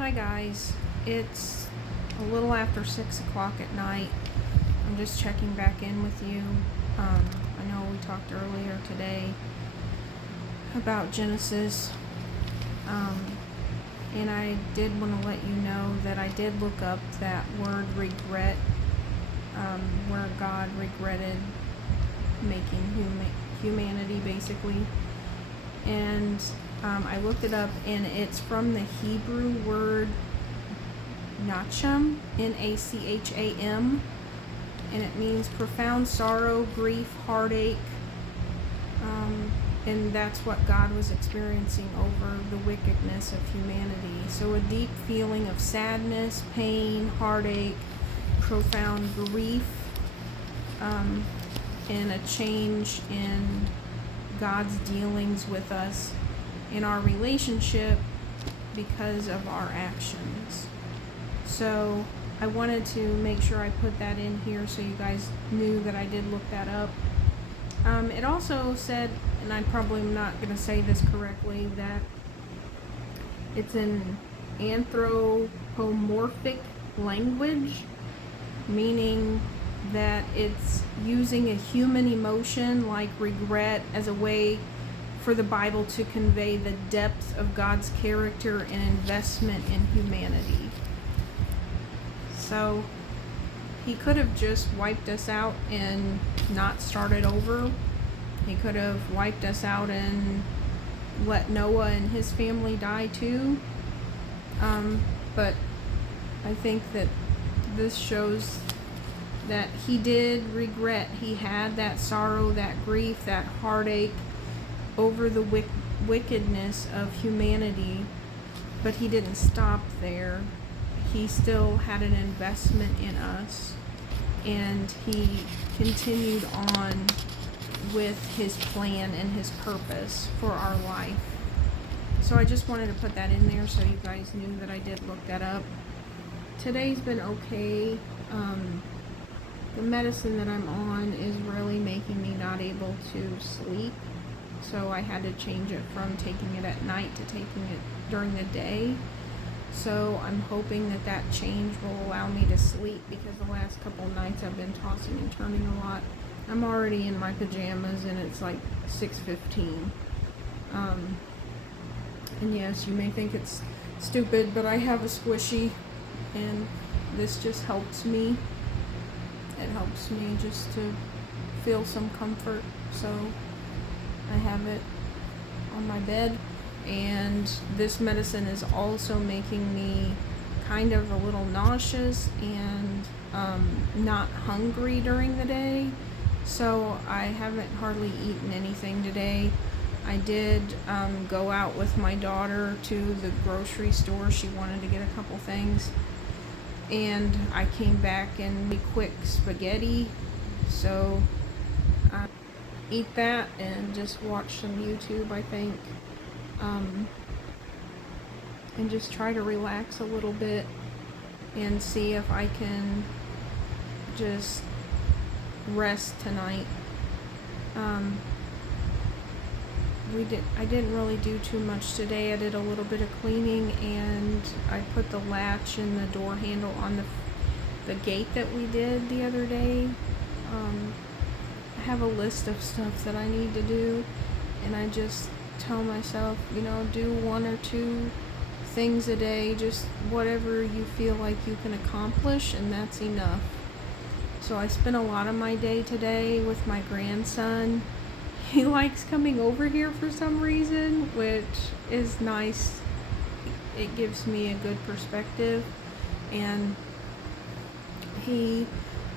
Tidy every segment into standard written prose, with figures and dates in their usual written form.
Hi guys, it's a little after 6 o'clock at night. I'm just checking back in with you. I know we talked earlier today about Genesis, and I did want to let you know that I did look up that word regret, where God regretted making humanity basically. And I looked it up, and it's from the Hebrew word nacham, N-A-C-H-A-M, and it means profound sorrow, grief, heartache, and that's what God was experiencing over the wickedness of humanity. So a deep feeling of sadness, pain, heartache, profound grief, and a change in God's dealings with us in our relationship because of our actions. So I wanted to make sure I put that in here so you guys knew that I did look that up. It also said, and I probably am not going to say this correctly, that it's an anthropomorphic language, meaning that it's using a human emotion like regret as a way for the Bible to convey the depth of God's character and investment in humanity. So he could have just wiped us out and not started over. He could have wiped us out and let Noah and his family die too. But I think that this shows that he did regret. He had that sorrow, that grief, that heartache over the wickedness of humanity, but he didn't stop there. He still had an investment in us, and he continued on with his plan and his purpose for our life. So I just wanted to put that in there so you guys knew that I did look that up. Today's been okay. The medicine that I'm on is really making me not able to sleep, so I had to change it from taking it at night to taking it during the day. So I'm hoping that that change will allow me to sleep, because the last couple of nights I've been tossing and turning a lot. I'm already in my pajamas and it's like 6:15. And yes, you may think it's stupid, but I have a squishy, and this just helps me. It helps me just to feel some comfort. So I have it on my bed, and this medicine is also making me kind of a little nauseous and not hungry during the day. So I haven't hardly eaten anything today. I did go out with my daughter to the grocery store. She wanted to get a couple things, and I came back and made quick spaghetti. So I eat that and just watch some YouTube, I think, and just try to relax a little bit and see if I can just rest tonight. I didn't really do too much today. I did a little bit of cleaning, and I put the latch and the door handle on the gate that we did the other day. I have a list of stuff that I need to do, and I just tell myself, do 1 or 2 things a day, just whatever you feel like you can accomplish, and that's enough. So I spent a lot of my day today with my grandson. He likes coming over here for some reason, which is nice. It gives me a good perspective, and he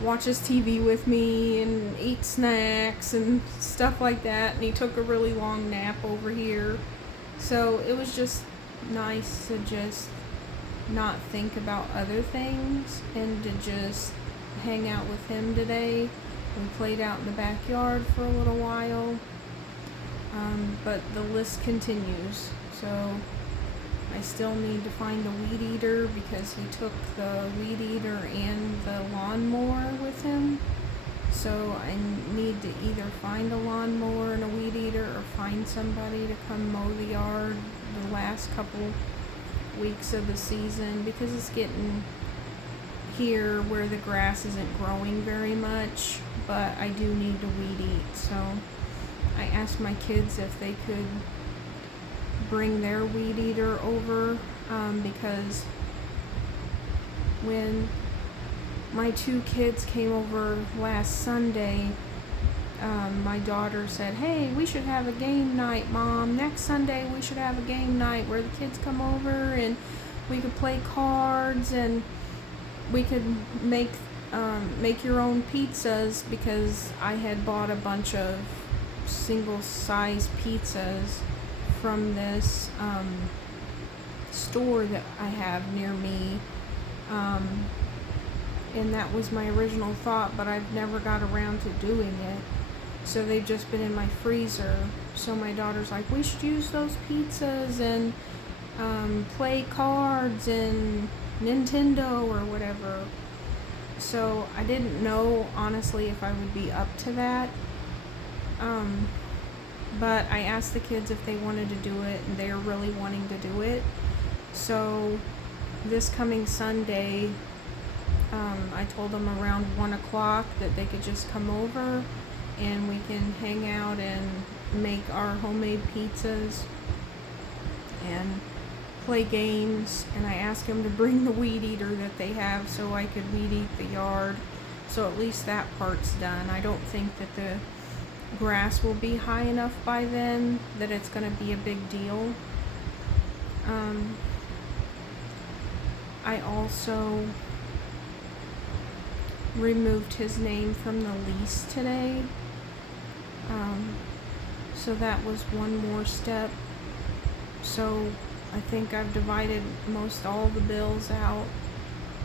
watches TV with me and eats snacks and stuff like that, and he took a really long nap over here. So it was just nice to just not think about other things and to just hang out with him today. We played out in the backyard for a little while, but the list continues. So I still need to find a weed eater, because he took the weed eater and the lawnmower with him. So I need to either find a lawnmower and a weed eater, or find somebody to come mow the yard. The last couple weeks of the season because it's getting here where the grass isn't growing very much, but I do need to weed eat. So I asked my kids if they could bring their weed eater over, because when my two kids came over last Sunday, my daughter said, "Hey, we should have a game night, Mom. Next Sunday we should have a game night where the kids come over and we could play cards and we could make your own pizzas," because I had bought a bunch of single-size pizzas from this store that I have near me. And that was my original thought, but I've never got around to doing it. So they've just been in my freezer. So my daughter's like, "We should use those pizzas and play cards and Nintendo or whatever." So I didn't know, honestly, if I would be up to that. But I asked the kids if they wanted to do it, and they're really wanting to do it. So this coming Sunday, I told them around 1 o'clock that they could just come over and we can hang out and make our homemade pizzas and play games. And I asked them to bring the weed eater that they have so I could weed eat the yard. So at least that part's done. I don't think that the grass will be high enough by then that it's going to be a big deal. I also removed his name from the lease today. So that was one more step. So I think I've divided most all the bills out,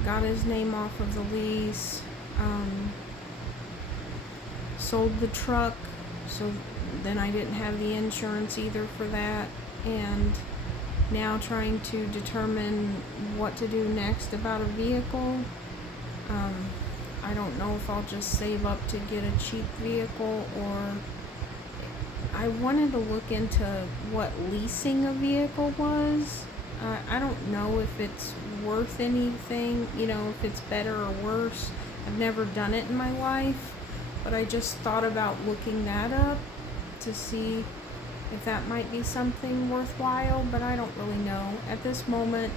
got his name off of the lease, sold the truck, so then I didn't have the insurance either for that, and now trying to determine what to do next about a vehicle. I don't know if I'll just save up to get a cheap vehicle, or I wanted to look into what leasing a vehicle was. I don't know if it's worth anything, if it's better or worse. I've never done it in my life, but I just thought about looking that up to see if that might be something worthwhile, but I don't really know. At this moment,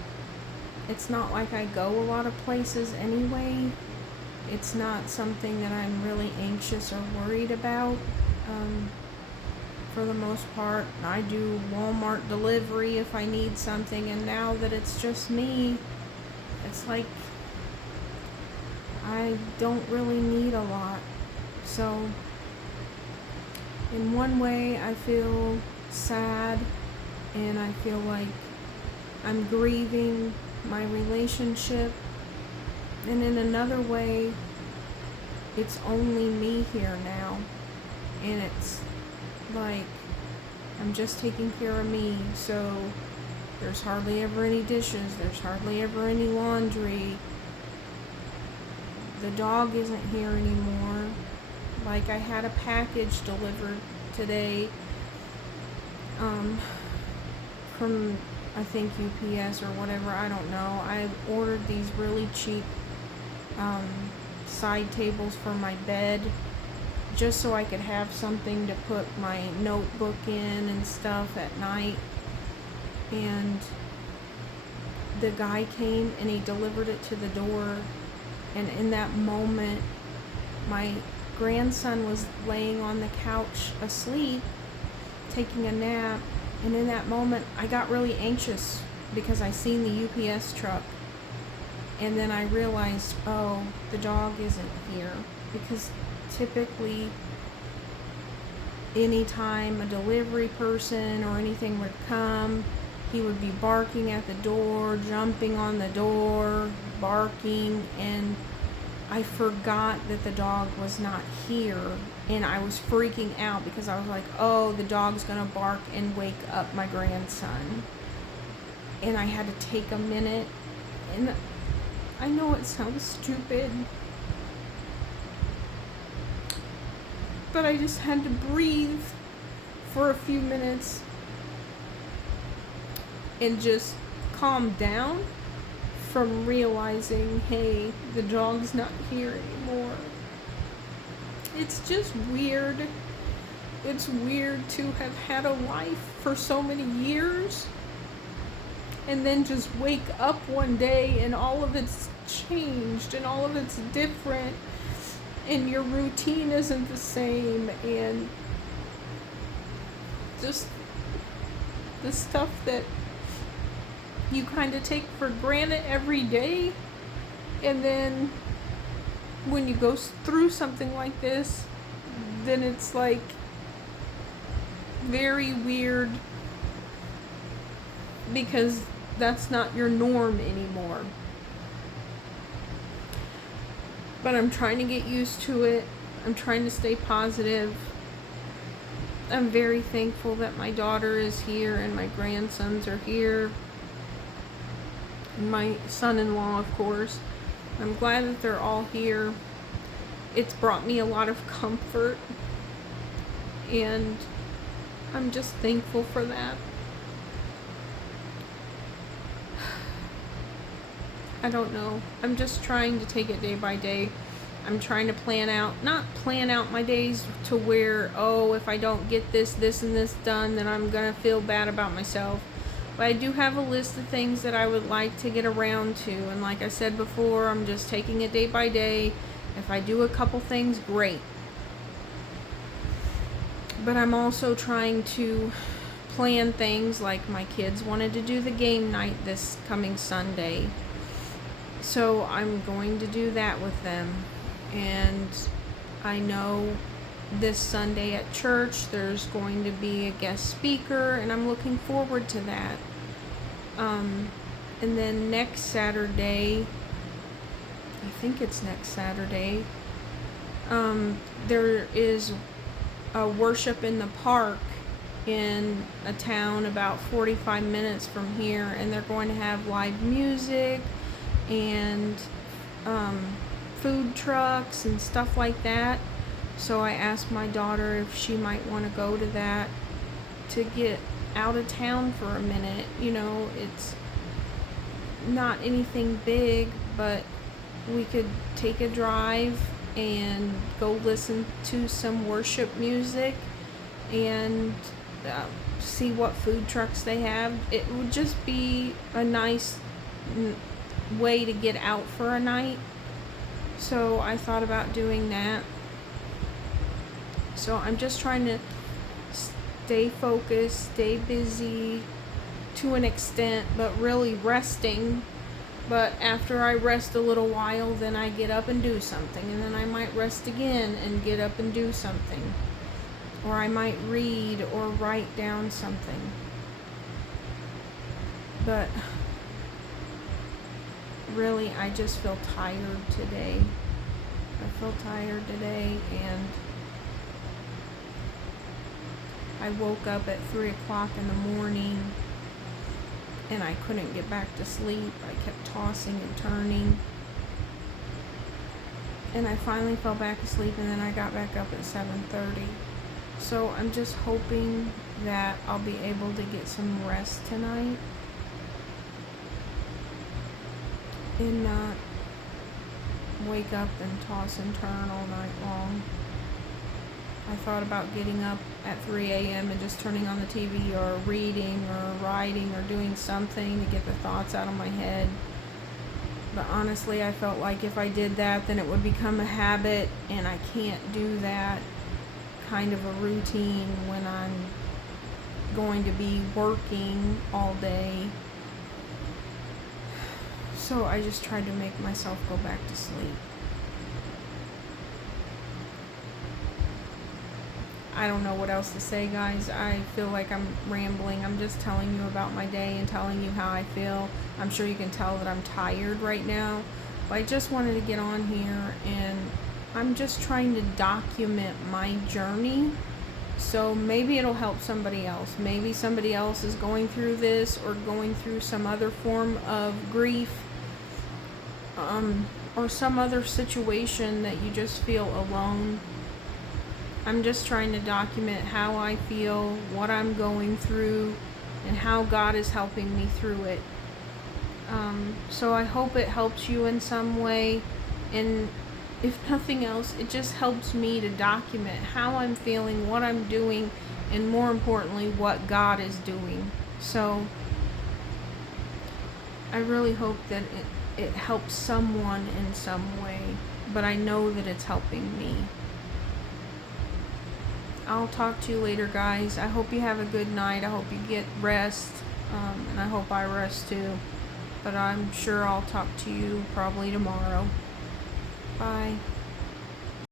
it's not like I go a lot of places anyway. It's not something that I'm really anxious or worried about. For the most part, I do Walmart delivery if I need something, and now that it's just me, it's like I don't really need a lot. So in one way I feel sad, and I feel like I'm grieving my relationship, and in another way it's only me here now, and it's like I'm just taking care of me. So there's hardly ever any dishes, there's hardly ever any laundry, the dog isn't here anymore. Like, I had a package delivered today from, I think, UPS or whatever, I don't know. I ordered these really cheap side tables for my bed just so I could have something to put my notebook in and stuff at night. And the guy came and he delivered it to the door, and in that moment my grandson was laying on the couch asleep, taking a nap, and in that moment I got really anxious because I seen the UPS truck, and then I realized, oh, the dog isn't here, because typically anytime a delivery person or anything would come, he would be barking at the door, jumping on the door, barking, and I forgot that the dog was not here, and I was freaking out because I was like, oh, the dog's gonna bark and wake up my grandson. And I had to take a minute, and I know it sounds stupid, but I just had to breathe for a few minutes and just calm down from realizing, hey, the dog's not here anymore. It's just weird. It's weird to have had a life for so many years and then just wake up one day and all of it's changed and all of it's different and your routine isn't the same, and just the stuff that you kind of take for granted every day, and then when you go through something like this, then it's like very weird because that's not your norm anymore. But I'm trying to get used to it. I'm trying to stay positive. I'm very thankful that my daughter is here and my grandsons are here. And my son-in-law, of course. I'm glad that they're all here. It's brought me a lot of comfort, and I'm just thankful for that. I don't know. I'm just trying to take it day by day. I'm trying to not plan out my days to where, oh, if I don't get this, and this done, then I'm going to feel bad about myself. But I do have a list of things that I would like to get around to. And like I said before, I'm just taking it day by day. If I do a couple things, great. But I'm also trying to plan things, like my kids wanted to do the game night this coming Sunday. So I'm going to do that with them. And I know this Sunday at church there's going to be a guest speaker, and I'm looking forward to that. And then next Saturday, I think it's next Saturday, there is a worship in the park in a town about 45 minutes from here, and they're going to have live music and food trucks and stuff like that. So I asked my daughter if she might want to go to that to get out of town for a minute. You know, it's not anything big, but we could take a drive and go listen to some worship music and see what food trucks they have. It would just be a nice way to get out for a night. So I thought about doing that. So I'm just trying to stay focused, stay busy to an extent, but really resting. But after I rest a little while, then I get up and do something, and then I might rest again and get up and do something. Or I might read or write down something. But really, I just feel tired today. I feel tired today, and I woke up at 3 o'clock in the morning and I couldn't get back to sleep. I kept tossing and turning. And I finally fell back asleep, and then I got back up at 7:30. So I'm just hoping that I'll be able to get some rest tonight and not wake up and toss and turn all night long. I thought about getting up at 3 a.m. and just turning on the TV or reading or writing or doing something to get the thoughts out of my head. But honestly, I felt like if I did that, then it would become a habit, and I can't do that kind of a routine when I'm going to be working all day. So I just tried to make myself go back to sleep. I don't know what else to say, guys. I feel like I'm rambling. I'm just telling you about my day and telling you how I feel. I'm sure you can tell that I'm tired right now, but I just wanted to get on here, and I'm just trying to document my journey. So maybe it'll help somebody else. Maybe somebody else is going through this or going through some other form of grief, or some other situation that you just feel alone. I'm just trying to document how I feel, what I'm going through, and how God is helping me through it. So I hope it helps you in some way, and if nothing else, it just helps me to document how I'm feeling, what I'm doing, and more importantly, what God is doing. So I really hope that it helps someone in some way, but I know that it's helping me. I'll talk to you later, guys. I hope you have a good night. I hope you get rest, and I hope I rest too. But I'm sure I'll talk to you probably tomorrow. Bye.